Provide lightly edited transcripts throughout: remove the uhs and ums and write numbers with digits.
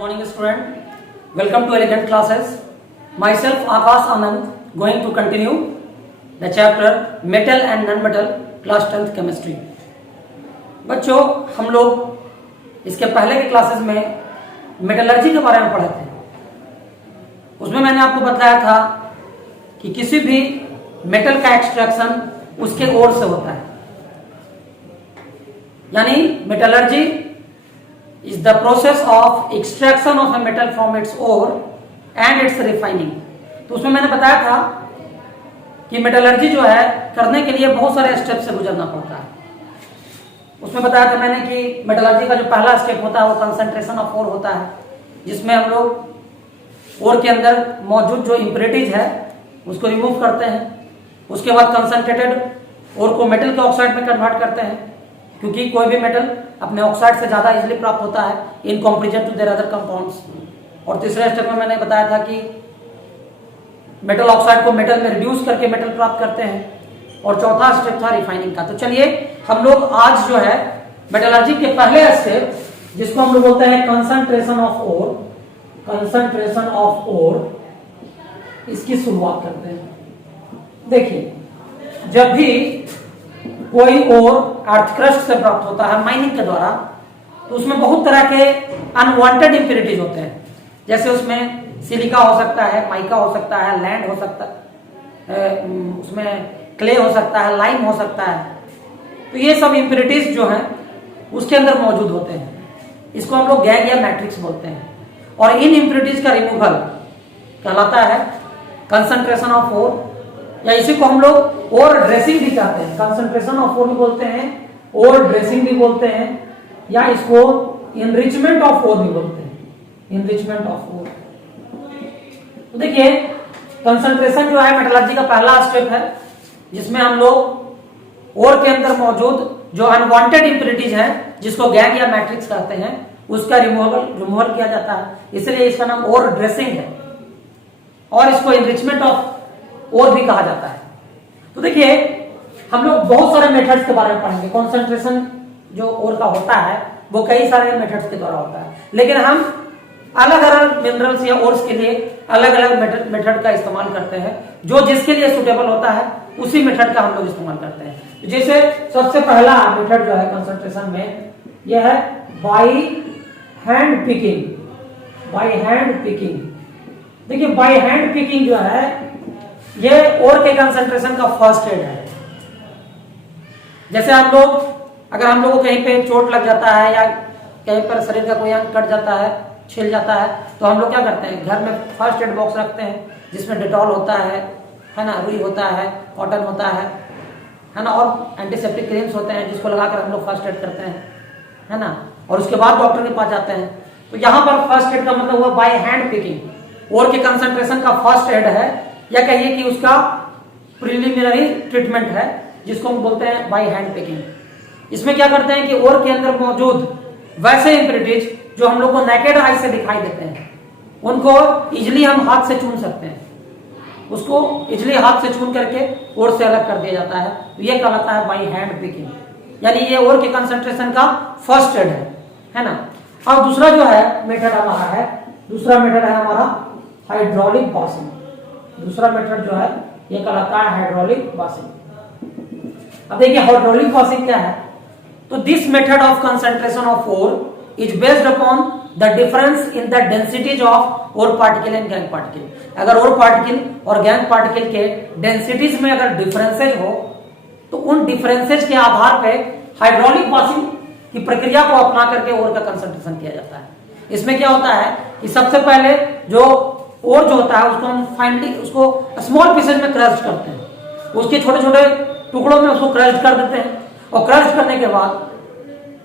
morning student, welcome to Elegant Classes. Myself Akash Anand going to continue the chapter Metal and Non-Metal class 10th Chemistry. बच्चों हम लोग इसके पहले के classes में मेटलर्जी के बारे में पढ़े थे। उसमें मैंने आपको बताया था कि किसी भी मेटल का एक्सट्रैक्शन उसके ओर से होता है, यानी metallurgy is the process of extraction of a metal from its ore and its refining। तो उसमें मैंने बताया था कि मेटलर्जी जो है करने के लिए बहुत सारे स्टेप से गुजरना पड़ता है। उसमें बताया था मैंने कि मेटलर्जी का जो पहला स्टेप होता है वो कंसंट्रेशन ऑफ ओर होता है, जिसमें हम लोग ओर के अंदर मौजूद जो इम्प्योरिटीज है उसको रिमूव करते हैं। उसके बाद कंसंट्रेटेड ओर को मेटल के ऑक्साइड में कन्वर्ट करते हैं, क्योंकि कोई भी मेटल अपने ऑक्साइड से ज्यादा इजीली प्राप्त होता है in comparison to their other compounds. और तीसरे स्टेप में मैंने बताया था कि मेटल ऑक्साइड को मेटल में रिड्यूस करके मेटल प्राप्त करते हैं। और चौथा स्टेप था रिफाइनिंग का। तो चलिए हम लोग आज जो है मेटलर्जी के पहले स्टेप, जिसको हम लोग बोलते हैं concentration of ore, concentration of ore, इसकी शुरुआत करते हैं। देखिए, जब भी कोई ओर अर्थ क्रस्ट से प्राप्त होता है माइनिंग के द्वारा, तो उसमें बहुत तरह के अनवांटेड इंप्योरिटीज होते हैं। जैसे उसमें सिलिका हो सकता है, माइका हो सकता है, लैंड हो सकता है, उसमें क्ले हो सकता है, लाइम हो सकता है। तो ये सब इंप्योरिटीज जो है उसके अंदर मौजूद होते हैं। इसको हम लोग गैग या मैट्रिक्स बोलते हैं। और इन इंप्योरिटीज का रिमूवल कहलाता है कंसंट्रेशन ऑफ ओर, या इसी को हम लोग ओर ड्रेसिंग भी कहते हैं। कंसंट्रेशन ऑफ ओर भी बोलते हैं, ओर ड्रेसिंग भी बोलते हैं, या इसको इनरिचमेंट ऑफ ओर भी बोलते हैं, इनरिचमेंट ऑफ ओर। तो देखिए, कंसंट्रेशन जो है मेटलर्जी का पहला स्टेप है, जिसमें हम लोग ओर के अंदर मौजूद जो अनवांटेड इंप्योरिटीज है, जिसको गैग या मैट्रिक्स कहते हैं, उसका रिमूवल किया जाता है। इसलिए इसका नाम ओर ड्रेसिंग है, और इसको इनरिचमेंट ऑफ ओर भी कहा जाता है। तो देखिए, हम लोग बहुत सारे मेथड्स के बारे में पढ़ेंगे। कंसंट्रेशन जो ओर का होता है वो कई सारे मेथड्स के द्वारा होता है, लेकिन हम अलग अलग मिनरल्स या ओर्स के लिए अलग अलग मेथड का इस्तेमाल करते हैं। जो जिसके लिए सुटेबल होता है उसी मेथड का हम लोग इस्तेमाल करते हैं। जैसे सबसे पहला मेथड जो है कंसंट्रेशन में, यह है by hand picking. By hand picking, देखिए बाय हैंड पिकिंग जो है ये ओर के कंसंट्रेशन का फर्स्ट एड है। जैसे हम लोग, अगर हम लोगों को कहीं पे चोट लग जाता है या कहीं पर शरीर का कोई अंग कट जाता है, छिल जाता है, तो हम लोग क्या करते हैं, घर में फर्स्ट एड बॉक्स रखते हैं, जिसमें डेटॉल होता है ना, रुई होता है, कॉटन होता है ना, और एंटीसेप्टिक क्रीम्स होते हैं, जिसको लगाकर हम लोग फर्स्ट एड करते हैं, है ना। और उसके बाद डॉक्टर के पास जाते हैं। तो यहाँ पर फर्स्ट एड का मतलब हुआ बाय हैंड पिकिंग। ओर के कंसंट्रेशन का फर्स्ट एड है, या कहिए कि उसका प्रिलिमिनरी ट्रीटमेंट है, जिसको हम बोलते हैं बाय हैंड पिकिंग। इसमें क्या करते हैं कि ओर के अंदर मौजूद वैसे इंप्योरिटीज जो हम लोग को नेकेड आई से दिखाई देते हैं, उनको इजिली हम हाथ से चून सकते हैं। उसको इजिली हाथ से चून करके ओर से अलग कर दिया जाता है। तो ये कहलाता है बाय हैंड पिकिंग, यानी ये ओर के कंसंट्रेशन का फर्स्ट एड है ना। और दूसरा जो है मेथड हमारा है, दूसरा मेथड है हमारा हाइड्रोलिक वॉशिंग। दूसरा मेथड जो है ये कहलाता है हाइड्रोलिक वॉशिंग। अब देखिए हाइड्रोलिक वॉशिंग क्या है। तो this method of concentration of ore is based upon the difference in the densities of ore particle and gangue particle. अगर ओर पार्टिकल और गैंग पार्टिकल के डेंसिटीज में अगर डिफरेंसेज हो, तो उन डिफरेंसेज के आधार पे हाइड्रोलिक वॉशिंग की प्रक्रिया को अपना करके ओर का कंसंट्रेशन किया जाता है। इसमें क्या होता है कि सबसे पहले जो ओर जो होता है उसको हम फाइनली उसको स्मॉल पीसेज में क्रश करते हैं, उसके छोटे छोटे टुकड़ों में उसको क्रश कर देते हैं। और क्रश करने के बाद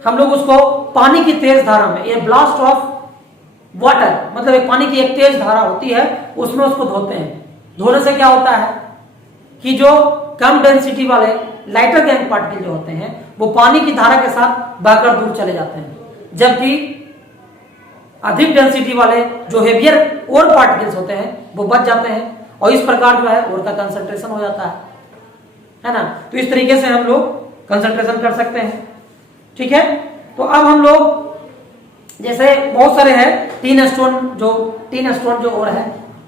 हम लोग उसको पानी की तेज धारा में, ये ब्लास्ट ऑफ वाटर, मतलब एक पानी की एक तेज धारा होती है, उसमें उसको धोते हैं। धोने से क्या होता है कि जो कम डेंसिटी वाले लाइटर गैंग पार्टिकल जो होते हैं वो पानी की धारा के साथ बहकर दूर चले जाते हैं, जबकि अधिक डेंसिटी वाले जो हेवियर ओर पार्टिकल्स होते हैं वो बच जाते हैं। और इस प्रकार जो है ओर का कंसंट्रेशन हो जाता है ना। तो इस तरीके से हम लोग कंसंट्रेशन कर सकते हैं, ठीक है। तो अब हम लोग जैसे बहुत सारे हैं, टीन स्टोन जो और है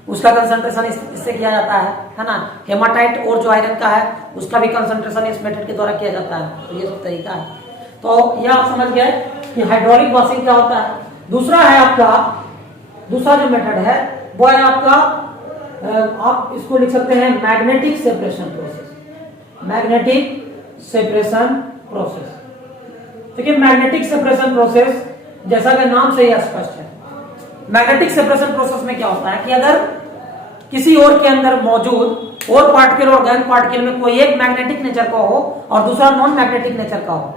उसका कंसंट्रेशन इससे किया जाता है ना। हेमाटाइट और जो आयरन का है उसका भी कंसंट्रेशन इस मेथड के द्वारा किया जाता है। तो ये सब तरीका है। तो ये आप समझ गए कि हाइड्रोलिक वॉशिंग क्या होता है। दूसरा है आपका, दूसरा जो मेथड है वो है आपका, आप इसको लिख सकते हैं magnetic separation process. Magnetic separation process. देखिए मैग्नेटिक सेपरेशन प्रोसेस जैसा कि नाम से ही स्पष्ट है। मैग्नेटिक सेपरेशन प्रोसेस में क्या होता है कि अगर किसी और के अंदर मौजूद और पार्टिकल और गैंग पार्टिकल में कोई एक मैग्नेटिक नेचर का हो और दूसरा नॉन मैग्नेटिक नेचर का हो,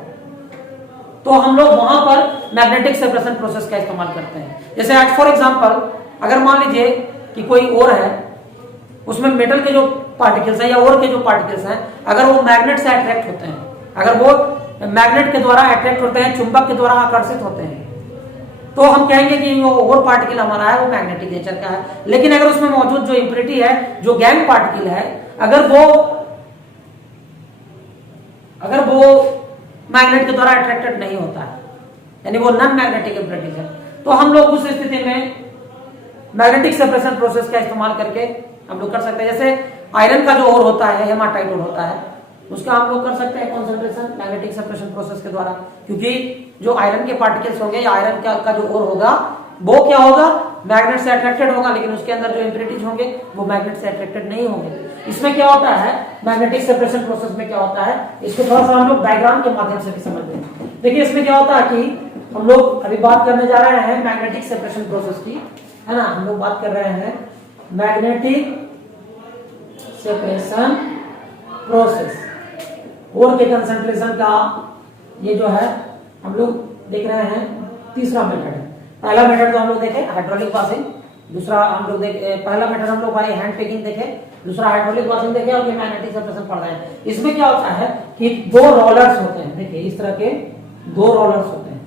तो हम लोग वहां पर मैग्नेटिक सेपरेशन प्रोसेस का इस्तेमाल करते हैं। जैसे आज फॉर एग्जांपल अगर मान लीजिए कि कोई और है, उसमें मेटल के जो पार्टिकल्स हैं या और के जो पार्टिकल्स हैं, अगर वो मैग्नेट से अट्रैक्ट होते हैं, अगर वो मैग्नेट के द्वारा अट्रैक्ट होते हैं, चुंबक के द्वारा आकर्षित होते हैं, तो हम कहेंगे कि वो और पार्टिकल हमारा है वो मैग्नेटिक नेचर का है। लेकिन अगर उसमें मौजूद जो इंप्योरिटी है, जो गैंग पार्टिकल है, अगर वो मैग्नेट के द्वारा अट्रैक्टेड नहीं होता है, यानी वो नॉन मैग्नेटिक इंप्योरिटी है, तो हम लोग उस स्थिति में मैग्नेटिक सेपरेशन प्रोसेस का इस्तेमाल करके हम लोग कर सकते हैं। जैसे आयरन का जो और होता है, हेमाटाइट और होता है, उसका हम लोग कर सकते हैं कॉन्सेंट्रेशन मैग्नेटिक सेपरेशन प्रोसेस के द्वारा, क्योंकि जो आयरन के पार्टिकल्स होंगे या आयरन का जो और होगा वो क्या होगा, मैग्नेट से अट्रैक्टेड होगा, लेकिन उसके अंदर जो इंप्योरिटीज होंगे वो मैग्नेट से अट्रैक्टेड नहीं होंगे। इसमें क्या होता है, मैग्नेटिक सेपरेशन प्रोसेस में क्या होता है, इसको थोड़ा सा हम लोग डायग्राम के माध्यम से भी समझते हैं। देखिए इसमें क्या होता है कि हम लोग अभी बात करने जा रहे हैं मैग्नेटिक सेपरेशन प्रोसेस की, है ना। हम लोग बात कर रहे हैं मैग्नेटिक सेपरेशन प्रोसेस और के कंसंट्रेशन का। ये जो है हम लोग देख रहे हैं तीसरा मेथड है। पहला मेथड तो हम लोग देखे हाइड्रोलिक वॉशिंग, दूसरा हम लोग पहला मेथड हम लोग भाई हैंड पेकिंग देखे, दूसरा हाइड्रोलिक वॉशिंग देखे और ये मैग्नेटिक सेपरेशन पढ़ रहे हैं। इसमें क्या होता है कि दो रोलर्स होते हैं, देखिए इस तरह के दो रोलर्स होते हैं।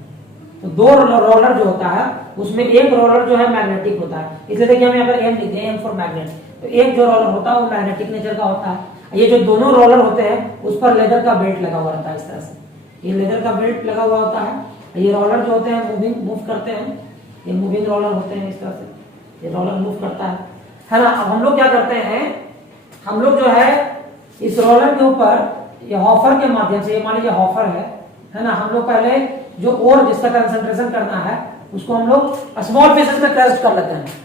तो दो रोलर जो होता है उसमें एक रोलर जो है मैग्नेटिक होता है, इसलिए देखिए हम यहाँ पर एम लिखते हैं, एम फॉर मैग्नेट। तो एक जो रोलर होता है वो मैग्नेटिक नेचर का होता है। ये जो दोनों रोलर होते हैं उस पर लेदर का बेल्ट लगा हुआ रहता है, इस तरह से ये लेदर का बेल्ट लगा हुआ होता है। ये रोलर जो होते हैं मूव करते हैं, ये मूविंग रोलर होते हैं, इस तरह से ये रोलर मूव करता है ना। अब हम लोग क्या करते हैं, हम लोग जो है इस रोलर के ऊपर ये हॉफर के माध्यम से, ये मान लीजिए हॉफर है ना, हम लोग पहले जो और जिसका कंसंट्रेशन करना है उसको हम लोग स्मॉल पीसेस में क्रश कर लेते हैं।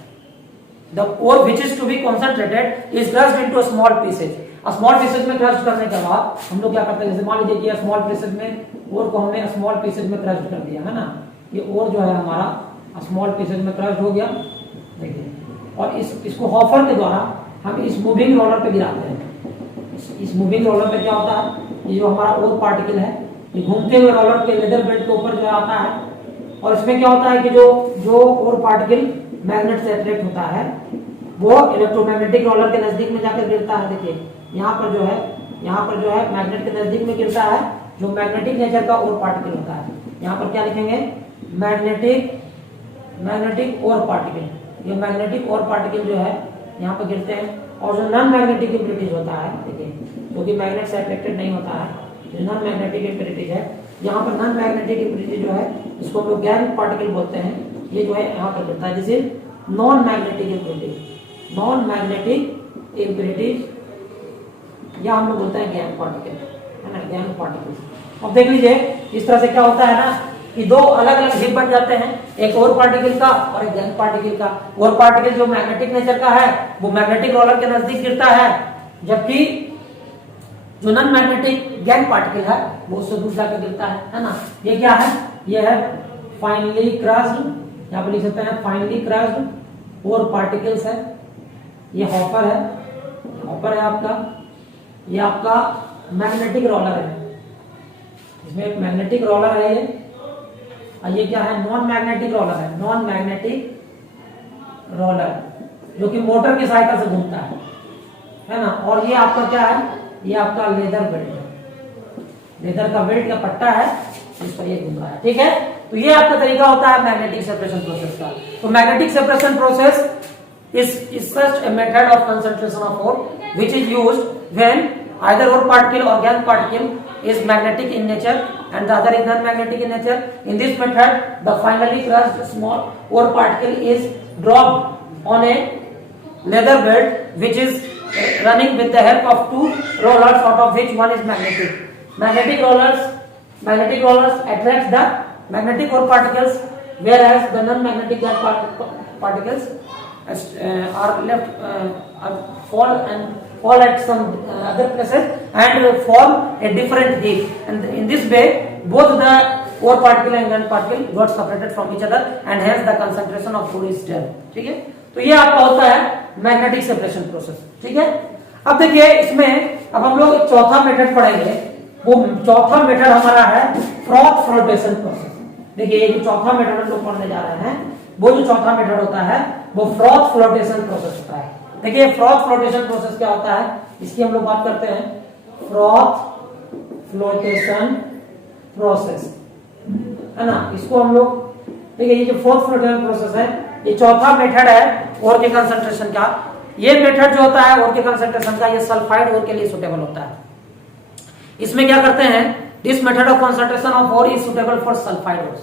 The ore which is to be concentrated is crushed into small pieces. Small pieces में क्रश करने के बाद हम लोग क्या करते हैं, जैसे मान लीजिए कि स्मॉल पीसेज में ओर को हमने स्मॉल पीसेज में क्रश कर दिया, है ना। ये ओर जो है हमारा स्मॉल पीसेज में क्रश हो गया, देखिए। और इसको हॉफर के द्वारा हम इस मूविंग रोलर पे गिराते हैं। इस मूविंग रोलर पे क्या होता है, ये जो हमारा ओर पार्टिकल है ये घूमते हुए रोलर के लेदर बेल्ट के ऊपर जो आता है, और इसमें क्या होता है कि जो ओर पार्टिकल मैग्नेट से अट्रैक्ट होता है वो इलेक्ट्रोमैग्नेटिक रोलर के नजदीक में जाकर गिरता है। देखिए यहाँ पर जो है मैग्नेट के नजदीक में गिरता है, जो मैग्नेटिक नेचर का और पार्टिकल होता है। यहाँ पर क्या लिखेंगे, मैग्नेटिक और पार्टिकल। ये मैग्नेटिक और पार्टिकल जो है यहाँ पर गिरते हैं, और जो नॉन मैग्नेटिक इंप्योरिटीज होता है, देखिए जो कि मैग्नेट से अट्रैक्टेड नहीं होता है, जो नॉन मैग्नेटिक इंप्योरिटीज है, यहाँ पर नॉन मैग्नेटिक इंप्योरिटीज जो है इसको हम लोग गैंग पार्टिकल बोलते हैं, ये जो है यहाँ पर गिरता है। जैसे non magnetic impurities, non magnetic impurities या हम लोग बोलते हैं गैंग पार्टिकल, है ना, गैंग पार्टिकल। अब देख लीजिए इस तरह से क्या होता है ना कि दो अलग अलग हिप बन जाते हैं, एक और पार्टिकल का और एक गैंग पार्टिकल का। और पार्टिकल जो मैग्नेटिक नेचर का है वो मैग्नेटिक रोलर के नजदीक गिरता है, जबकि जो नॉन मैग्नेटिक गैंग पार्टिकल है वो उससे दूर जाकर गिरता है ना। ये क्या है, ये है फाइनली क्रश्ड, यहाँ पर लिख सकते हैं फाइनली क्रश्ड और पार्टिकल्स है। ये हॉपर है आपका, ये आपका मैग्नेटिक रोलर है, इसमें एक मैग्नेटिक रोलर है ये, और ये क्या है, नॉन मैग्नेटिक रोलर है, नॉन मैग्नेटिक रोलर जो कि मोटर की सहायता से घूमता है ना। और ये आपका क्या है, ये आपका लेदर बेल्ट है, लेदर का बेल्ट का पट्टा है जिस पर ये घूम रहा है, ठीक है। तो ये आपका तरीका होता है मैग्नेटिक सेपरेशन प्रोसेस का। तो magnetic separation process is such a method of concentration of ore which is used when either ore particle or gangue particle is magnetic in nature and the other is non-magnetic in nature. In this method, the finally crushed small ore particle is dropped on a leather belt which is running with the help of two rollers, out of which one is magnetic. Magnetic rollers attract the magnetic ore particles, whereas the non-magnetic particles are left fall at some other places and form a different heap. And in this way, both the ore particle and gangue particle got separated from each other, and hence the concentration of ore is 10. ठीक है, तो ये आपका होता है magnetic separation process. ठीक है, अब देखिए इसमें अब हम लोग चौथा मेथड पढ़ेंगे. वो चौथा मेथड हमारा है फ्रॉथ फ्लोटेशन प्रोसेस. देखिए ये जो चौथा मेथड हम लोग पढ़ने जा रहे हैं, वो जो चौथा मेथड होता है वो फ्रॉथ फ्लोटेशन प्रोसेस होता है. देखिए फ्रॉथ फ्लोटेशन प्रोसेस क्या होता है, इसकी हम लोग बात करते हैं. फ्रॉथ फ्लोटेशन प्रोसेस है ना, इसको हम लोग देखिए ये जो फोर्थ फ्लोटेशन प्रोसेस है, ये चौथा मेथड है ओर के कंसंट्रेशन का. ये मेथड जो होता है ओर के कंसंट्रेशन का, ये सल्फाइड ओर के लिए सुटेबल होता है. इसमें क्या करते हैं, this method of concentration of ore is suitable for sulphide ores.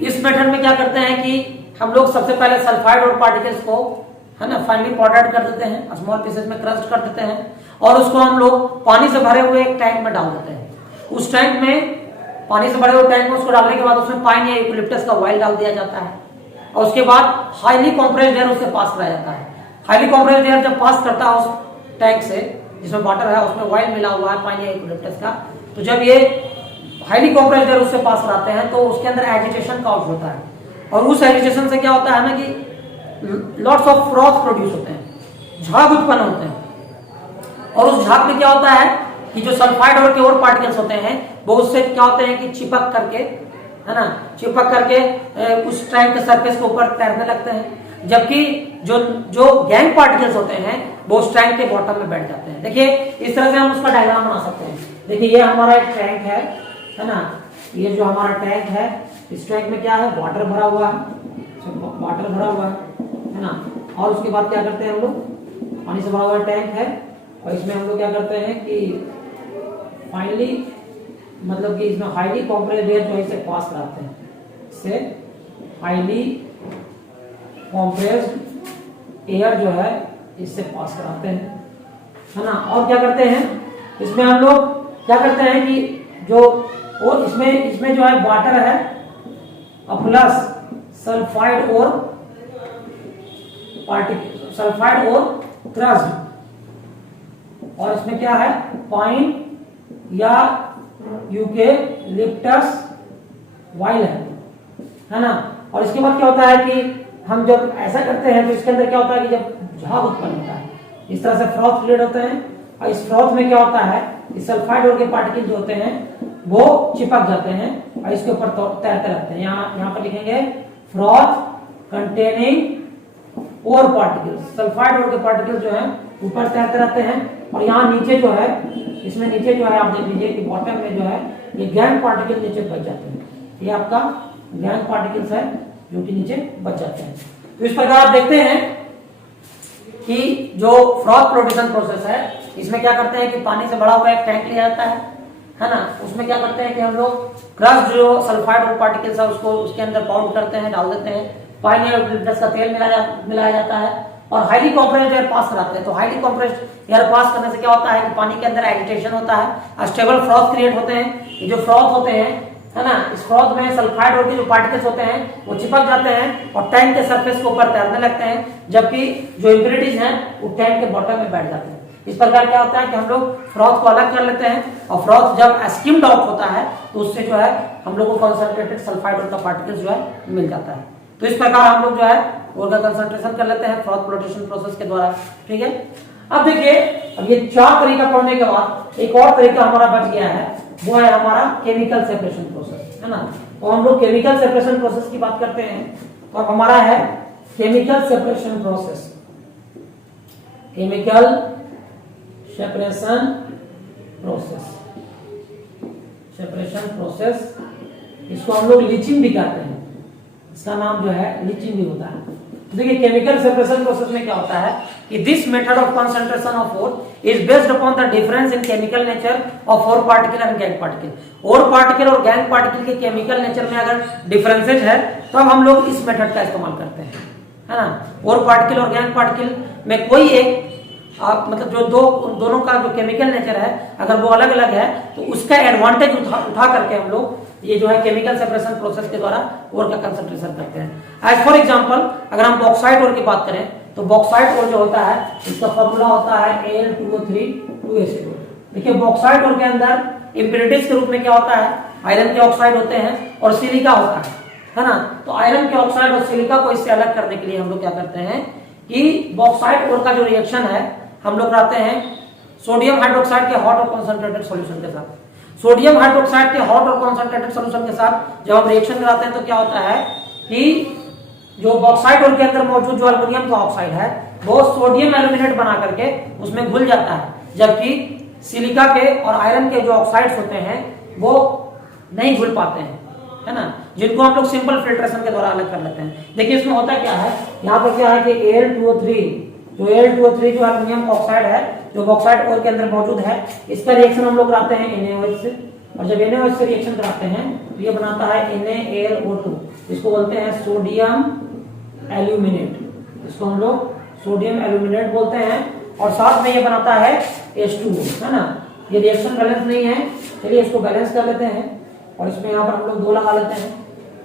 इस मेथड में क्या करते हैं कि हम लोग सबसे पहले सल्फाइड ओर पार्टिकल्स को है ना फाइनली पाउडर्ड कर देते हैं, स्मॉल पीसेस में क्रस्ट कर देते हैं, और उसको हम लोग पानी से भरे हुए एक टैंक में डाल देते हैं. उस टैंक में पानी से भरे हुए टैंक में उसको डालने के बाद उसमें पाइन या यूकेलिप्टस का ऑयल डाल दिया जाता है, और उसके बाद हाईली कंप्रेस्ड एयर उससे पास कराया जाता है. हाईली कंप्रेस्ड एयर जब पास करता है उस टैंक से जिसमें वाटर है, उसमें ऑयल मिला हुआ है पाइन या यूकेलिप्टस का, तो जब ये हाईली कंप्रेस्ड एयर उससे पास कराते हैं तो उसके अंदर एजिटेशन काउज होता है, और उस एजिटेशन से क्या होता है ना कि लॉट्स ऑफ फ्रॉथ प्रोड्यूस होते हैं, झाग उत्पन्न होते हैं. और उस झाग में क्या होता है कि जो सल्फाइड और के और पार्टिकल्स होते हैं वो उससे क्या होते हैं कि चिपक करके है ना, चिपक करके उस टैंक के सरफेस के ऊपर तैरने लगते हैं, जबकि जो गैंग पार्टिकल्स होते हैं वो उस टैंक के बॉटम में बैठ जाते हैं. देखिए इस तरह से हम उसका डायग्राम बना सकते हैं. देखिए ये हमारा एक टैंक है ना, ये जो हमारा टैंक है, इस टैंक में क्या है, वाटर भरा हुआ है, वाटर भरा हुआ है ना, और उसके बाद क्या करते हैं हम लोग, पानी से भरा हुआ टैंक है, और इसमें हम लोग क्या करते हैं कि फाइनली मतलब कि इसमें हाईली कंप्रेस्ड एयर जो है इसे पास कराते हैं, इससे हाईली कंप्रेस्ड एयर जो है इससे पास कराते हैं है ना. और क्या करते हैं, इसमें हम लोग क्या करते हैं कि जो और इसमें जो है वाटर है प्लस सल्फाइड और पार्टिकल, सल्फाइड और क्रस्ट, और इसमें क्या है पाइन या यूकेलिप्टस ऑयल है ना. और इसके बाद क्या होता है कि हम जब ऐसा करते हैं तो इसके अंदर क्या होता है कि जब झाग उत्पन्न होता है, इस तरह से फ्रॉथ क्रिएट होते हैं, और इस फ्रॉथ में क्या होता है कि सल्फाइड और के पार्टिकल जो होते हैं वो चिपक जाते हैं और इसके ऊपर तैरते रहते हैं. यहाँ पर लिखेंगे फ्रॉथ कंटेनिंग ओर पार्टिकल्स. सल्फाइड और के पार्टिकल जो है ऊपर तैरते रहते हैं, और यहाँ नीचे जो है, इसमें नीचे जो है आप देख लीजिए कि बॉटम में जो है ये गैंग पार्टिकल नीचे बच जाते हैं. ये आपका गैंग पार्टिकल्स है जो कि नीचे बच जाते हैं. तो इस प्रकार आप देखते हैं कि जो फ्रॉथ फ्लोटेशन प्रोसेस है, इसमें क्या करते हैं कि पानी से भरा हुआ एक टैंक लिया जाता है ना, उसमें क्या करते हैं कि हम लोग क्रस्ट जो सल्फाइड और पार्टिकल्स है उसको उसके अंदर पाउडर करते हैं, डाल देते हैं, पाइन या यूकेलिप्टस का तेल मिलाया जाता है, और हाईली कंप्रेस्ड एयर पास कराते हैं. तो हाईली कंप्रेस्ड एयर पास करने से क्या होता है कि पानी के अंदर एजिटेशन होता है, स्टेबल फ्रॉथ क्रिएट होते हैं. ये जो फ्रॉथ होते हैं है ना, इस फ्रॉथ में सल्फाइड और के जो पार्टिकल्स होते हैं वो चिपक जाते हैं और टैंक के सरफेस के ऊपर तैरने लगते हैं, जबकि जो इम्प्योरिटीज हैं वो टैंक के बॉटम में बैठ जाते हैं. इस प्रकार क्या होता है कि हम लोग फ्रॉथ को अलग कर लेते हैं, और फ्रॉथ जब स्किम्ड आउट होता है तो उससे जो है हम लोग को कंसंट्रेटेड सल्फाइड और का पार्टिकल्स जो है मिल जाता है. तो इस प्रकार हम लोग जो है ओर का कंसंट्रेशन कर लेते हैं फ्रॉथ फ्लोटेशन प्रोसेस के द्वारा. ठीक है, अब देखिए अब ये चार तरीका पढ़ने के बाद एक और तरीका हमारा बच गया है, वो है हमारा केमिकल सेपरेशन प्रोसेस है ना. तो हम लोग केमिकल सेपरेशन प्रोसेस की बात करते हैं, तो हमारा है chemical separation process. Chemical separation process इसको हम लोग लीचिंग भी कहते हैं, इसका नाम जो है लीचिंग भी होता है. देखिए केमिकल सेपरेशन प्रोसेस में क्या होता है कि this method of concentration of ore is based upon the difference in chemical nature of ore particle and gangue particle. Ore particle और गैंग पार्टिकल के केमिकल नेचर में अगर डिफरेंसेज है तो हम लोग इस मेथड का इस्तेमाल करते हैं, है ना। ओर पार्टिकल और गैंग पार्टिकल में कोई एक मतलब जो दोनों का जो केमिकल नेचर है अगर वो अलग अलग है तो उसका एडवांटेज उठा करके हम लोग ये जो है केमिकल सेपरेशन प्रोसेस के द्वारा ओर का कंसंट्रेशन करते हैं। एज फॉर एग्जांपल अगर हम बॉक्साइट ओर की बात करें तो बॉक्साइट ओर जो होता है इसका फॉर्मूला होता है Al2O3 देखिए बॉक्साइट ओर के अंदर इम्प्योरिटीज के रूप में क्या होता है, आयरन के ऑक्साइड होते हैं और सिलिका होता है ना। तो आयरन के ऑक्साइड और सिलिका को इससे अलग करने के लिए हम लोग क्या करते हैं कि बॉक्साइट ओर का जो रिएक्शन है हम लोग कराते हैं सोडियम हाइड्रोक्साइड के हॉट और कॉन्सेंट्रेटेड सॉल्यूशन के साथ। सोडियम हाइड्रोक्साइड के हॉट और कॉन्सेंट्रेटेड सॉल्यूशन के साथ जब हम रिएक्शन कराते हैं तो क्या होता है कि जो बॉक्साइट ओर के अंदर मौजूद जो एल्युमिनियम का ऑक्साइड है वो सोडियम एल्यूमिनेट बना करके उसमें घुल जाता है, जबकि सिलिका के और आयरन के जो ऑक्साइड्स होते हैं वो नहीं घुल पाते हैं, है ना, जिनको हम लोग सिंपल फिल्ट्रेशन के द्वारा अलग कर लेते हैं। देखिए इसमें होता क्या है, यहाँ पर क्या है कि Al2O3 जो एल्युमिनियम ऑक्साइड है जो बॉक्साइट ओर के अंदर मौजूद है इसका रिएक्शन हम लोग कराते हैं NaOH से, और जब NaOH से रिएक्शन कराते हैं तो ये बनाता है NaAlO2, इसको बोलते हैं सोडियम एल्यूमिनेट, इसको हम लोग सोडियम एल्यूमिनेट बोलते हैं, और साथ में ये बनाता है H2O, है ना। ये रिएक्शन बैलेंस नहीं है, चलिए इसको बैलेंस कर लेते हैं और इसमें यहाँ पर हम लोग 2 लगा लेते हैं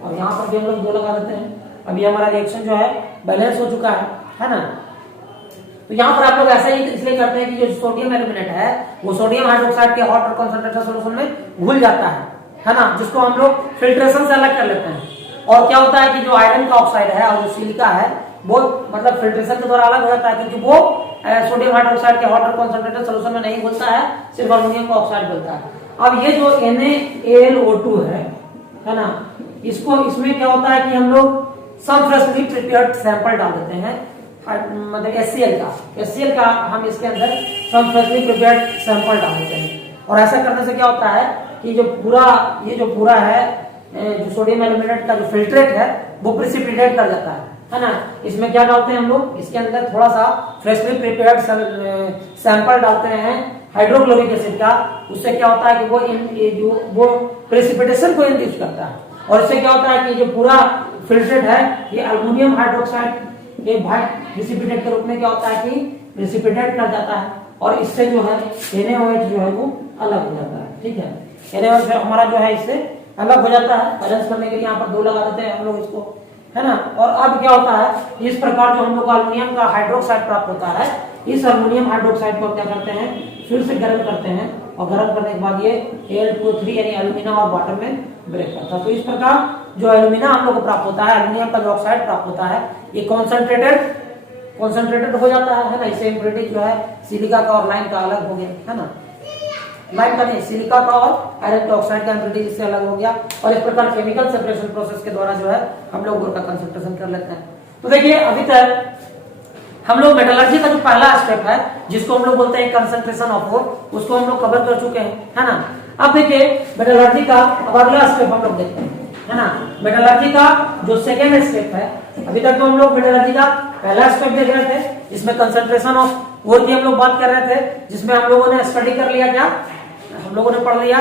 और यहाँ पर भी हम लोग 2 लगा लेते हैं। अभी हमारा रिएक्शन जो है बैलेंस हो चुका है ना। तो यहाँ पर आप लोग ऐसा ही इसलिए करते हैं कि जो सोडियम एल्यूमिनेट है वो सोडियम हाइड्रोक्साइड के हॉट और कॉन्सेंट्रेटेड सॉल्यूशन में घुल जाता है ना, जिसको हम लोग फिल्ट्रेशन से अलग कर लेते हैं। और क्या होता है कि जो आयरन का ऑक्साइड है और जो सिलिका है वो मतलब फिल्ट्रेशन के द्वारा अलग हो जाता है, क्योंकि वो सोडियम हाइड्रोक्साइड के हॉट और कॉन्सेंट्रेटेड सॉल्यूशन में नहीं घुलता है, सिर्फ एल्युमिनियम का ऑक्साइड घुलता है। अब ये जो NaAlO2 है ना, इसको इसमें क्या होता है कि हम लोग सम फ्रेशली प्रिपेयर्ड सैंपल डाल देते हैं, मतलब HCl का हम इसके अंदर सम फ्रेशली प्रिपेयर्ड सैंपल डाल देते हैं। और ऐसा करने से क्या होता है कि ये जो पूरा है जो सोडियम एल्यूमिनेट का जो फिल्ट्रेट है वो प्रिसिपिटेट कर जाता है ना। इसमें क्या डालते हैं हम लोग, इसके अंदर थोड़ा सा फ्रेशली प्रिपेयर्ड सैंपल डालते हैं हाइड्रोक्लोरिक एसिड का। उससे क्या होता है कि वो प्रेसिपिटेशन को इंड्यूस करता है, और इससे क्या होता है कि जो पूरा फिल्ट्रेट है ये एल्युमिनियम हाइड्रोक्साइड के प्रेसिपिटेट के रूप में क्या होता है कि प्रेसिपिटेट कर जाता है, और इससे जो है NaOH जो है वो अलग हो जाता है। ठीक है, NaOH हमारा जो है इससे अलग हो जाता है। बैलेंस करने के लिए यहाँ पर 2 लगा देते हैं हम लोग इसको, है ना। और अब क्या होता है, इस प्रकार जो हम लोग को एल्युमिनियम का हाइड्रोक्साइड प्राप्त होता है, इस एल्युमिनियम हाइड्रोक्साइड को क्या करते हैं फिर से गर्म करते हैं, और गर्म करने के बाद ये Al2O3 यानी एल्यूमिना और वाटर में ब्रेक करता है। तो इस प्रकार जो एल्यूमिना हम लोग को प्राप्त होता है, एल्युमिनियम का जो ऑक्साइड प्राप्त होता है, ये कॉन्सेंट्रेटेड हो जाता है ना। इससे इम्प्योरिटी जो है सिलिका का और लाइम का अलग हो गया, है ना। लाइम का नहीं, सिलिका का और आयरन के ऑक्साइड का इम्प्योरिटी इससे अलग हो गया, और इस प्रकार केमिकल सेपरेशन प्रोसेस के द्वारा जो है हम लोग ओर का कंसंट्रेशन कर लेते हैं। तो देखिए अभी तक हम लोग मेटलर्जी का जो पहला स्टेप है जिसको हम लोग बोलते हैं कंसंट्रेशन ऑफ ओर, उसको हम लोग कवर कर चुके हैं, है ना। अब देखिए मेटलर्जी का अब अगला स्टेप हम लोग देखते हैं, है ना। मेटलर्जी का जो सेकेंड स्टेप है, अभी तक तो हम लोग मेटलर्जी का पहला स्टेप देख रहे थे, इसमें कंसंट्रेशन ऑफ ओर की हम लोग बात कर रहे थे, जिसमें हम लोगों ने स्टडी कर लिया, क्या हम लोगों ने पढ़ लिया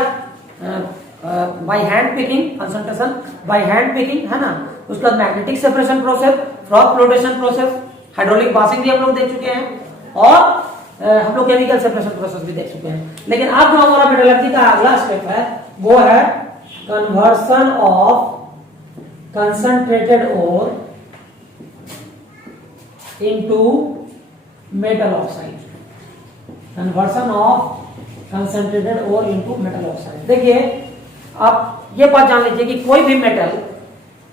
by hand picking, concentration by hand picking, है ना। उसके बाद magnetic separation process, froth flotation process, hydraulic passing भी हम लोग देख चुके हैं, और हम लोग केमिकल सेपरेशन प्रोसेस भी देख चुके हैं। लेकिन अब जो हमारा मेटलर्जी का अगला स्टेप है वो है conversion of concentrated ore into metal oxide, conversion of concentrated ore into metal oxide. देखिए आप ये बात जान लीजिए कि कोई भी मेटल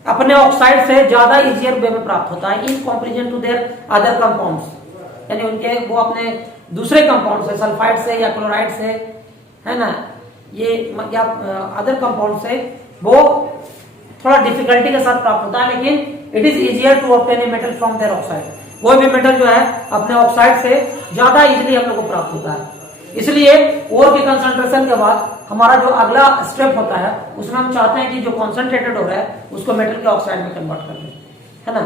अपने ऑक्साइड से ज्यादा इजियर वे में प्राप्त होता है in comparison to their other compounds, यानी उनके वो अपने दूसरे कंपाउंड से, सल्फाइड से या क्लोराइड से, है ना, ये या अदर कंपाउंड से वो थोड़ा डिफिकल्टी के साथ प्राप्त होता है, लेकिन it is easier to obtain a metal from their oxide. कोई भी मेटल जो है अपने ऑक्साइड से ज्यादा इजिली हम लोग को प्राप्त होता है। इसलिए ओर के कंसंट्रेशन के बाद हमारा जो अगला स्टेप होता है उसमें हम चाहते हैं कि जो कॉन्सेंट्रेटेड हो रहा है उसको मेटल के ऑक्साइड में कन्वर्ट कर दें, है ना।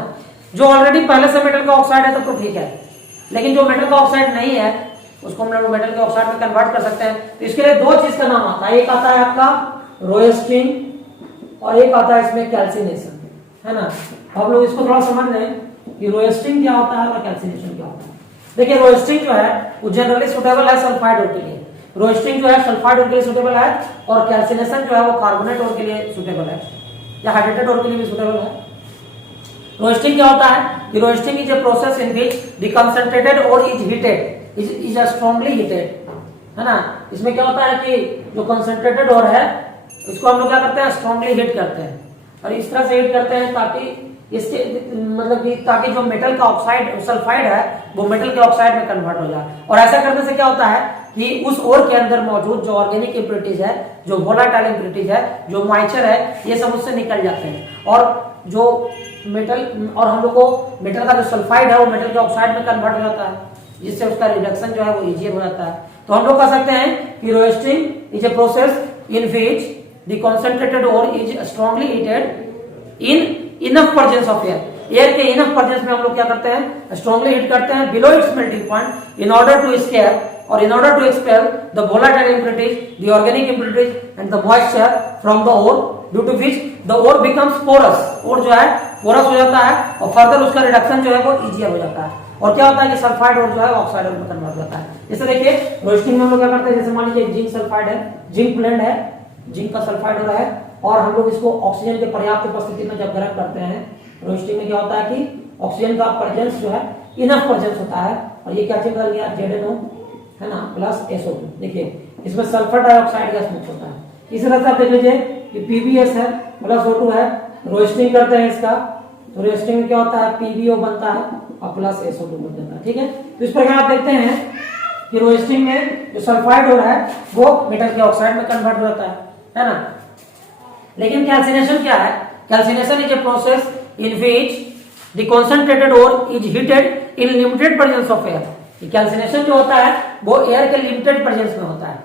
जो ऑलरेडी पहले से मेटल का ऑक्साइड है तो ठीक है, लेकिन जो मेटल का ऑक्साइड नहीं है उसको हम लोग मेटल के ऑक्साइड में कन्वर्ट कर सकते हैं। तो इसके लिए दो चीज का नाम आता है, एक आता है आपका रोएस्टिंग और एक आता है इसमें कैल्सिनेशन, है ना। आप लोग इसको थोड़ा समझ लें कि रोएस्टिंग क्या होता है और कैल्सिनेशन क्या होता है। देखिए रोएस्टिंग जो है वो जनरली सुटेबल है सल्फाइड ओर के लिए, रोएस्टिंग जो है सल्फाइड ओर के लिए सुटेबल है, और कैल्सिनेशन जो है वो कार्बोनेट ओर के लिए सुटेबल है या हाइड्रेटेड ओर के लिए भी सुटेबल है। रोएस्टिंग क्या होता है कि roasting is a process in which the concentrated ore is heated, is strongly heated, है ना। इसमें क्या होता है कि जो कंसंट्रेटेड ओर है इसको हम लोग क्या करते हैं, स्ट्रांगली हीट करते हैं, और इस तरह से हीट करते हैं ताकि इसके मतलब कि ताकि जो मेटल का ऑक्साइड सल्फाइड है वो मेटल के ऑक्साइड में कन्वर्ट हो जाए। और ऐसा करने से क्या होता है कि उस ओर के अंदर मौजूद जो ऑर्गेनिक इंप्योरिटीज है, जो वोलाटाइल इंप्योरिटीज है, जो मॉइस्चर है, ये सब उससे निकल जाते हैं, और जो मेटल और हम लोग को मेटल का जो सल्फाइड है वो मेटल के ऑक्साइड में कन्वर्ट हो जाता है, जिससे उसका रिडक्शन जो है वो इजियर हो जाता है। तो हम लोग कह सकते हैं कि roasting is a process in which the concentrated ore is strongly heated in enough presence of air, air के इनफ प्रेजेंस में हम लोग क्या करते हैं, स्ट्रांगली हीट करते हैं below its melting point in order to escape और in order to expel the volatile impurities, the organic impurities and the moisture from the ore, due to which the ore becomes porous, ore जो है porous हो जाता है, और further उसका reduction जो है वो इजियर हो जाता है। और क्या होता है कि सल्फाइड ओर जो है ऑक्साइड ओर में कन्वर्ट होता है। जैसे देखिए रोएस्टिंग में हम लोग क्या करते हैं, जैसे मान लीजिए जिंक सल्फाइड है, जिंक ब्लेंड है, जिंक का सल्फाइड हो रहा है, और हम लोग इसको ऑक्सीजन के पर्याप्त उपस्थिति में जब गर्म करते हैं, रोएस्टिंग में क्या होता है कि ऑक्सीजन का प्रेजेंस जो है इनफ प्रेजेंस होता है, और ये क्या चेक कर लिया ZnO, है ना, प्लस SO2। देखिए इसमें सल्फर डाइऑक्साइड गैस मुक्त होता है। इस तरह से आप देख लीजिए कि PbS है प्लस O2 है, रोएस्टिंग करते हैं इसका, तो रोएस्टिंग में क्या होता है PbO बनता है और प्लस SO2 बन जाता है, ठीक है। तो इस प्रकार आप देखते हैं कि रोएस्टिंग में जो सल्फाइड ओर है वो मेटल के ऑक्साइड में कन्वर्ट हो जाता है ना। लेकिन कैल्सिनेशन क्या है, calcination is a process in which the concentrated ore is heated in limited presence of air. Calcination जो होता है वो एयर के लिमिटेड प्रेजेंस में होता है,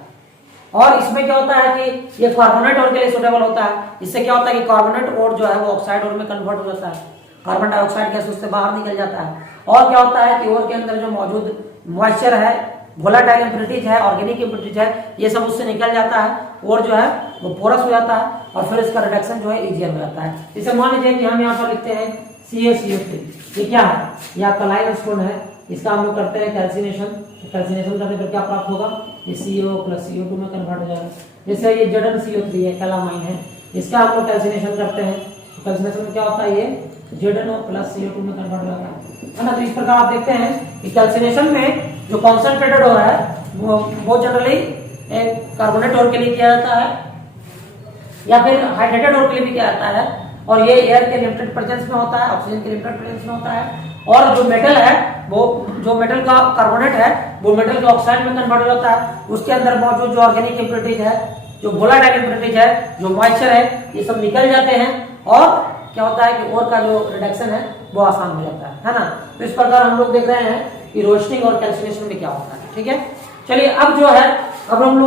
और इसमें क्या होता है कि ये कार्बोनेट ओर के लिए सुटेबल होता है। इससे क्या होता है कि कार्बोनेट ओर जो है वो ऑक्साइड ओर में कन्वर्ट हो जाता है, कार्बन डाइऑक्साइड गैस उससे बाहर निकल जाता है, और क्या होता है कि ओर के अंदर जो मौजूद मॉइस्चर है, वोलाटाइल इंप्योरिटीज है, ऑर्गेनिक इंप्योरिटीज है, ये सब उससे निकल जाता है, और जो है वो पोरस हो जाता है, और फिर इसका रिडक्शन जो है इजियर हो जाता है। जैसे मान लीजिए कि हम यहाँ पर लिखते हैं CaCO3, ये क्या है, ये आपका लाइमस्टोन है, इसका हम लोग करते हैं कैल्सिनेशन, कैल्सिनेशन करने पर क्या प्राप्त होगा, ये CO प्लस CO2 में कन्वर्ट हो जाएगा। जैसे ये ZnCO3 है, कैलामाइन है, इसका हम लोग कैल्सिनेशन करते हैं, कैल्सिनेशन में क्या होता है, ये ZnO प्लस CO2 में कन्वर्ट हो जाता है ना। तो इस प्रकार आप देखते हैं कि कैल्सिनेशन में जो कॉन्सेंट्रेटेड ओर है वो जनरली कार्बोनेट ओर के लिए किया जाता है, या फिर हाइड्रेटेड ओर के लिए भी किया जाता है, और ये एयर के लिमिटेड प्रेजेंस में होता है, ऑक्सीजन के लिमिटेड प्रेजेंस में होता है, और जो मेटल है वो जो मेटल का कार्बोनेट है वो मेटल के ऑक्साइड में कन्वर्ट हो जाता है। उसके अंदर मौजूद जो ऑर्गेनिक इंप्योरिटीज है, जो वोलाटाइल इंप्योरिटीज है, जो मॉइस्चर है, ये सब निकल जाते हैं, और क्या होता है कि ओर का जो रिडक्शन है वो आसान हो जाता है ना। तो इस प्रकार हम लोग देख रहे हैं कि रोस्टिंग और कैल्सिनेशन में क्या होता है, ठीक है। चलिए अब जो है अब हम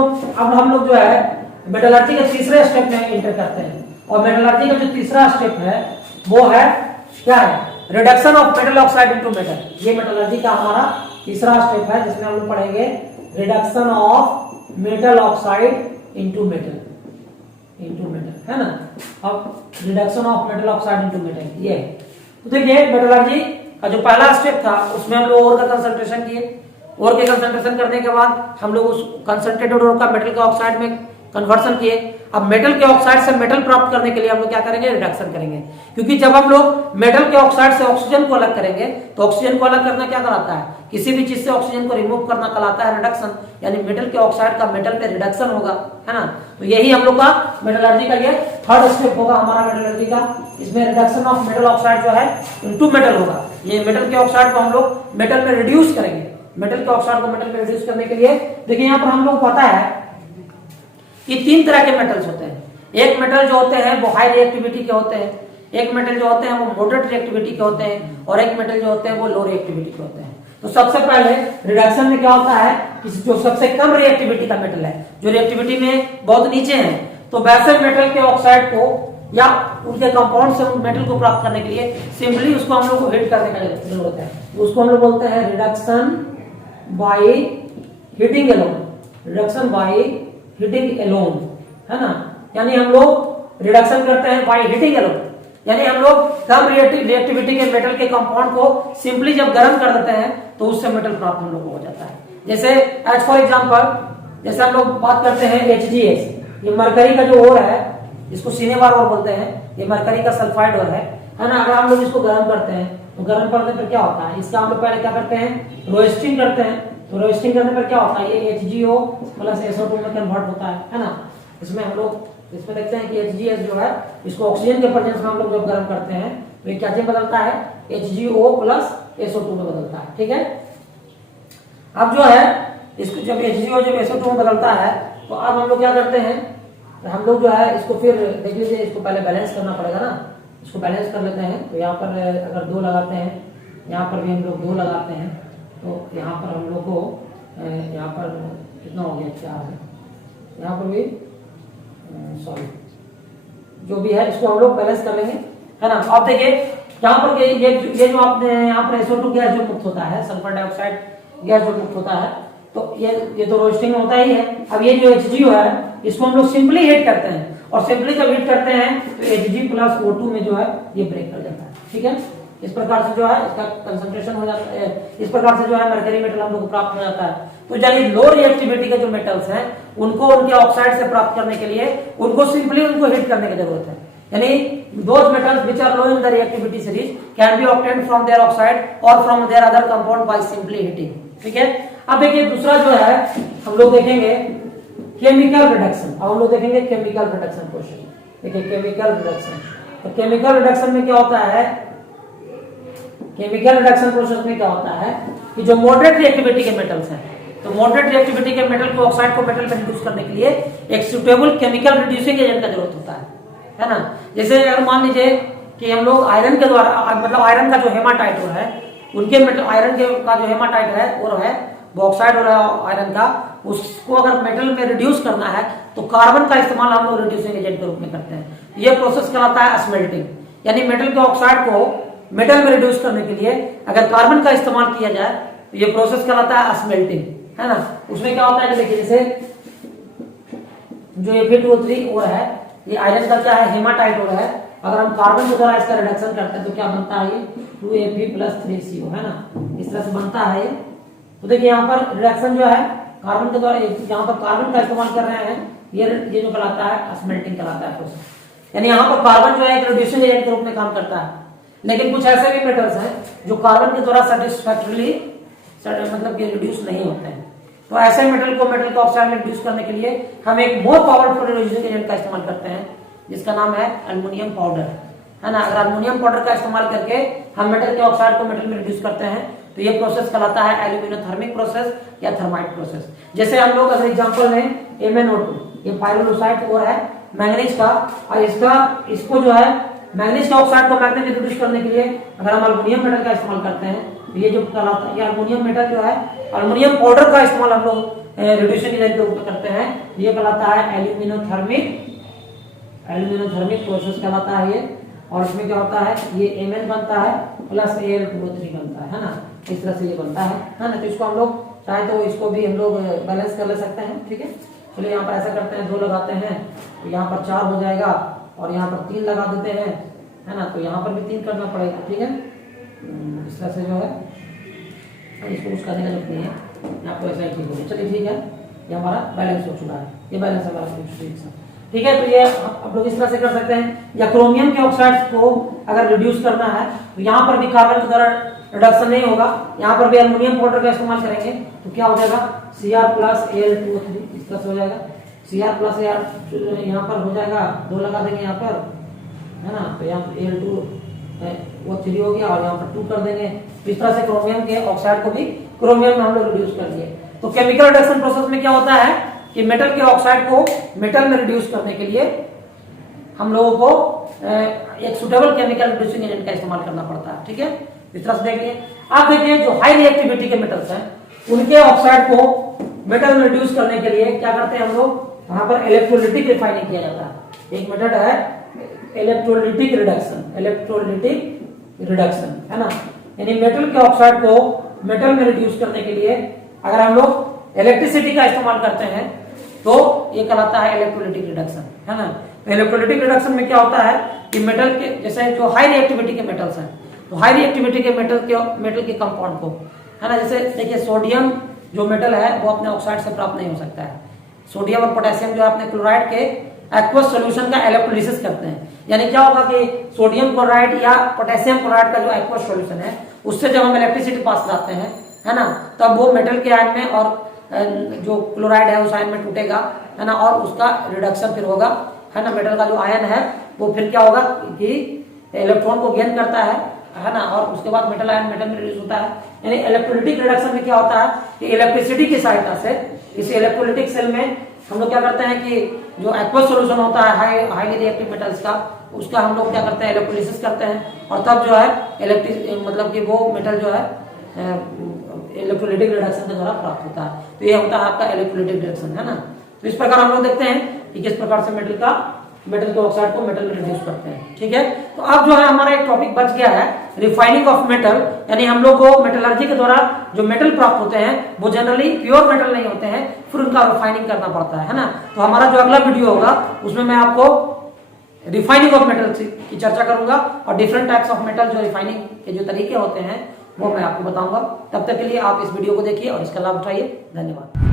लोग जो है मेटलर्जी के तीसरे स्टेप में एंटर करते हैं, और मेटलर्जी का जो तीसरा स्टेप है वो है क्या है, reduction of metal oxide into metal. ये मेटलर्जी का हमारा तीसरा स्टेप है, जिसमें हम लोग पढ़ेंगे reduction of metal oxide into metal, है ना। अब reduction of metal oxide into metal, ये तो देखिए मेटलर्जी का जो पहला स्टेप था उसमें हम लोग ओर का कंसंट्रेशन किए, ओर के कंसंट्रेशन करने के बाद हम लोग उस कंसंट्रेटेड ओर का मेटल के ऑक्साइड में कन्वर्सन किए। अब मेटल के ऑक्साइड से मेटल प्राप्त करने के लिए हम लोग क्या करेंगे, रिडक्शन करेंगे, क्योंकि जब हम लोग मेटल के ऑक्साइड से ऑक्सीजन को अलग करेंगे तो ऑक्सीजन को अलग करना क्या कहलाता है, किसी भी चीज से ऑक्सीजन को रिमूव करना कहलाता है रिडक्शन, यानी मेटल के ऑक्साइड का मेटल पे रिडक्शन होगा, है ना। तो यही हम लोग का मेटलर्जी का ये थर्ड स्टेप होगा हमारा मेटलर्जी का। इसमें रिडक्शन ऑफ मेटल ऑक्साइड जो है इनटू मेटल होगा। ये मेटल के ऑक्साइड को हम लोग मेटल में रिड्यूस करेंगे, मेटल के ऑक्साइड को मेटल में रिड्यूस करने के लिए देखिए यहाँ पर हम लोग पता है कि तीन तरह के मेटल्स होते हैं। एक मेटल जो होते हैं वो हाई रिएक्टिविटी के होते हैं, एक मेटल जो होते हैं वो मॉडरेट रिएक्टिविटी के होते हैं, और एक मेटल जो होते हैं वो लो रिएक्टिविटी के होते हैं। तो सबसे पहले रिडक्शन में क्या होता है कि जो सबसे कम रिएक्टिविटी का मेटल है, जो रिएक्टिविटी में बहुत नीचे है, तो वैसे मेटल के ऑक्साइड को या उनके कंपाउंड से मेटल को प्राप्त करने के लिए सिंपली उसको हम लोग को हीट करने का जरूरत है। उसको हम लोग बोलते हैं reduction by heating alone, reduction by heating alone, है ना। यानी हम लोग रिडक्शन करते हैं बाय हीटिंग एलोन, यानी हम लोग कम रिएक्टिविटी के मेटल के कंपाउंड को सिंपली जब गर्म कर देते हैं तो उससे मेटल प्राप्त हम लोग को हो जाता है। जैसे एज फॉर एग्जांपल, जैसे हम लोग बात करते हैं HgS, ये मरकरी का जो ओर है, इसको सिनेबार ओर बोलते हैं, ये मरकरी का सल्फाइड ओर है ना। अगर हम लोग इसको गर्म करते हैं तो गर्म करने पर क्या होता है, इसका हम लोग पहले क्या करते हैं, रोस्टिंग करते हैं। तो रोस्टिंग करने पर क्या होता है, ये HgO प्लस SO2 में कन्वर्ट होता है ना। इसमें हम लोग इसमें देखते हैं कि HgS जो है, इसको ऑक्सीजन के प्रेजेंस में हम लोग जब गर्म करते हैं तो ये क्या चीज बदलता है, HgO प्लस SO2 में बदलता है, ठीक है। अब जो है इसको जब HgO जब SO2 में बदलता है तो अब हम लोग क्या करते हैं, हम लोग जो है इसको फिर देख लीजिए, इसको पहले बैलेंस करना पड़ेगा ना। इसको बैलेंस कर लेते हैं। तो यहाँ पर अगर 2 लगाते हैं, यहाँ पर भी हम लोग 2 लगाते हैं, तो यहाँ पर हम लोग को यहाँ पर कितना हो गया, 4 है। यहाँ पर भी सॉरी जो भी है इसको हम लोग बैलेंस कर लेंगे, है ना। आप देखिए यहाँ पर ये जो आपने यहाँ पर SO2 गैस जो मुक्त होता है, सल्फर डाइऑक्साइड गैस जो मुक्त होता है, तो ये तो रोस्टिंग में होता ही है। अब ये जो HgO है इसको हम लोग सिंपली हीट करते हैं, और सिंपली जब हीट करते हैं तो Hg प्लस O2 में जो है ये ब्रेक कर जाता है, ठीक है। इस प्रकार से जो है इसका कंसंट्रेशन हो जाता है, इस प्रकार से जो है मरकरी मेटल हम लोग को प्राप्त हो जाता है। तो यानी लो रिएक्टिविटी के जो मेटल्स हैं उनको उनके ऑक्साइड से प्राप्त करने के लिए उनको सिंपली उनको हीट करने की जरूरत है। यानी those metals which are low in the reactivity series can be obtained from their oxide और from their other compound by simply heating, ठीक है। अब देखिए दूसरा जो है हम लोग देखेंगे केमिकल रिडक्शन। अब हम लोग देखेंगे केमिकल रिडक्शन प्रोसेस। देखिए केमिकल रिडक्शन, तो केमिकल रिडक्शन में क्या होता है, केमिकल रिडक्शन प्रोसेस में क्या होता है कि जो मॉडरेट रिएक्टिविटी के मेटल्स हैं, तो मॉडरेट रिएक्टिविटी के मेटल को ऑक्साइड को मेटल में रिड्यूस करने के लिए एक सुटेबल केमिकल रिड्यूसिंग एजेंट का जरूरत होता है ना। जैसे अगर मान लीजिए कि हम लोग आयरन के द्वारा, मतलब आयरन का जो हेमाटाइट है, उनके मेटल आयरन के का जो हेमाटाइट है वो है बॉक्साइड हो रहा है आयरन का, उसको अगर मेटल में रिड्यूस करना है तो कार्बन का इस्तेमाल हम लोग रिड्यूसिंग एजेंट के रूप में करते हैं। ये प्रोसेस कहलाता है स्मेल्टिंग। यानी मेटल के ऑक्साइड को मेटल में रिड्यूस करने के लिए अगर कार्बन का इस्तेमाल किया जाए तो ये प्रोसेस कहलाता है स्मेल्टिंग, है ना। उसमें क्या होता है कि देखिए जैसे जो Fe2O3 और है, ये आयरन का क्या है, हेमाटाइट और है। अगर हम कार्बन के द्वारा इसका रिडक्शन करते हैं तो क्या बनता है, ये 2Fe प्लस 3CO, है ना। इस तरह से बनता है ये। तो देखिए यहाँ पर रिडक्शन जो है कार्बन के द्वारा, यहाँ पर कार्बन का इस्तेमाल कर रहे हैं, ये जो कहलाता है स्मेल्टिंग कहलाता है प्रोसेस। यानी यहाँ पर कार्बन जो है एक रिड्यूसिंग एजेंट के रूप में काम करता है। लेकिन कुछ ऐसे भी मेटल्स हैं जो कार्बन के द्वारा सेटिस्फैक्टरली मतलब कि रिड्यूस नहीं होते हैं। तो ऐसे मेटल को मेटल का ऑक्साइड में रिड्यूस करने के लिए हम एक मोर पावरफुल रिड्यूसिंग एजेंट का इस्तेमाल करते हैं, जिसका नाम है एल्युमिनियम पाउडर, है ना। अगर एल्युमिनियम पाउडर का इस्तेमाल करके हम मेटल के ऑक्साइड को मेटल में रिड्यूस करते हैं तो ये प्रोसेस कहलाता है एल्यूमिनोथर्मिक प्रोसेस या थर्माइट प्रोसेस। जैसे हम लोग अगर एग्जांपल में MnO2, ये पायरोलुसाइड और है मैंगनीज का, और इसको जो है मैंगनीज का ऑक्साइड को मैग्नेट में रिड्यूस करने के लिए अगर हम एल्युमिनियम मेटल का इस्तेमाल करते हैं तो ये जो कहलाता है, ये एल्युमिनियम मेटल जो है, एल्युमिनियम पाउडर का इस्तेमाल हम लोग रिड्यूसिंग एजेंट के रूप में करते हैं, ये कहलाता है एल्यूमिनोथर्मिक प्रोसेस कहलाता है ये। और इसमें क्या होता है, ये Mn बनता है प्लस Al2O3 बनता है ना। इस तरह से ये बनता है ना। तो इसको हम लोग चाहे तो इसको भी हम लोग बैलेंस कर ले सकते हैं, ठीक है। चलिए यहाँ पर ऐसा करते हैं, 2 लगाते हैं तो यहाँ पर 4 हो जाएगा, और यहाँ पर 3 लगा देते हैं, है ना। तो यहाँ पर भी 3 करना पड़ेगा, ठीक है। इस तरह से जो है इसको कुछ करने का जरूरत नहीं है, यहाँ पर ऐसा ही ठीक हो। चलिए ठीक है, ये हमारा बैलेंस हो चुका है, ये बैलेंस हमारा ठीक है। तो ये आप लोग इस तरह से कर सकते हैं। या क्रोमियम के ऑक्साइड्स को अगर रिड्यूस करना है तो यहाँ पर भी कार्बन के द्वारा रिडक्शन नहीं होगा, यहाँ पर भी एल्युमिनियम पाउडर का इस्तेमाल करेंगे तो क्या हो जाएगा, Cr प्लस Al2O3, इस तरह से हो जाएगा। Cr प्लस Al यहाँ पर हो जाएगा, 2 लगा देंगे यहाँ पर, है ना। तो यहाँ Al2O3 हो गया, और यहाँ पर 2 कर देंगे। इस तरह से क्रोमियम के ऑक्साइड को भी क्रोमियम में हम लोग रिड्यूस कर दिए। तो केमिकल रिडक्शन प्रोसेस में क्या होता है कि मेटल के ऑक्साइड को मेटल में रिड्यूस करने के लिए हम लोगों को एक सुटेबल केमिकल रिड्यूसिंग एजेंट का इस्तेमाल करना पड़ता है, ठीक है। इस तरह से देखिए, आप देखिए जो हाई रिएक्टिविटी के मेटल्स हैं उनके ऑक्साइड को मेटल में रिड्यूस करने के लिए क्या करते हैं हम लोग, वहां पर इलेक्ट्रोलिटिक रिफाइनिंग किया जाता है। एक मेथड है इलेक्ट्रोलिटिक रिडक्शन है ना, यानी मेटल के ऑक्साइड को मेटल में रिड्यूस करने के लिए अगर हम लोग इलेक्ट्रिसिटी का इस्तेमाल करते हैं तो ये कहलाता है इलेक्ट्रोलिटिक रिडक्शन, है ना। तो इलेक्ट्रोलिटिक रिडक्शन में क्या होता है कि मेटल के जैसे जो हाई रिएक्टिविटी के मेटल्स हैं, तो हाई रिएक्टिविटी के मेटल के कंपाउंड को, है ना, जैसे देखिए सोडियम जो मेटल है वो अपने ऑक्साइड से प्राप्त नहीं हो सकता है। सोडियम और पोटेशियम जो अपने क्लोराइड के एक्वस सॉल्यूशन का इलेक्ट्रोलिसिस करते हैं, यानी क्या होगा कि सोडियम क्लोराइड या पोटेशियम क्लोराइड का जो एक्वस सॉल्यूशन है उससे जब हम इलेक्ट्रिसिटी पास कराते हैं, है ना, तब वो मेटल के आयन में और जो क्लोराइड है उस आयन में टूटेगा, है ना, और उसका रिडक्शन फिर होगा, है ना। मेटल का जो आयन है वो फिर क्या होगा कि इलेक्ट्रॉन को गेन करता है ना, और उसके बाद मेटल आयन मेटल में रिड्यूस होता है। यानी इलेक्ट्रोलिटिक रिडक्शन में क्या होता है कि इलेक्ट्रिसिटी की सहायता से इस इलेक्ट्रोलिटिक सेल में हम लोग क्या करते हैं कि जो एक्वस सॉल्यूशन होता है हाईली रिएक्टिव मेटल्स का, उसका हम लोग क्या करते हैं इलेक्ट्रोलिसिस करते हैं, और तब जो है मतलब कि वो मेटल जो है इलेक्ट्रोलिटिक रिडक्शन के द्वारा प्राप्त होता है। तो ये होता है आपका इलेक्ट्रोलिटिक रिडक्शन, है ना। तो इस प्रकार हम लोग देखते हैं कि किस प्रकार से मेटल के ऑक्साइड को मेटल में रिड्यूस करते हैं, ठीक है। तो अब जो है हमारा एक टॉपिक बच गया है रिफाइनिंग ऑफ मेटल, यानी हम लोग को मेटलर्जी के द्वारा जो मेटल प्राप्त होते हैं वो जनरली प्योर मेटल नहीं होते हैं, फिर उनका रिफाइनिंग करना पड़ता है ना। तो हमारा जो अगला वीडियो होगा उसमें मैं आपको रिफाइनिंग ऑफ मेटल की चर्चा करूंगा और डिफरेंट टाइप्स ऑफ मेटल जो रिफाइनिंग के जो तरीके होते हैं वो मैं आपको बताऊंगा। तब तक के लिए आप इस वीडियो को देखिए और इसका लाभ उठाइए। धन्यवाद।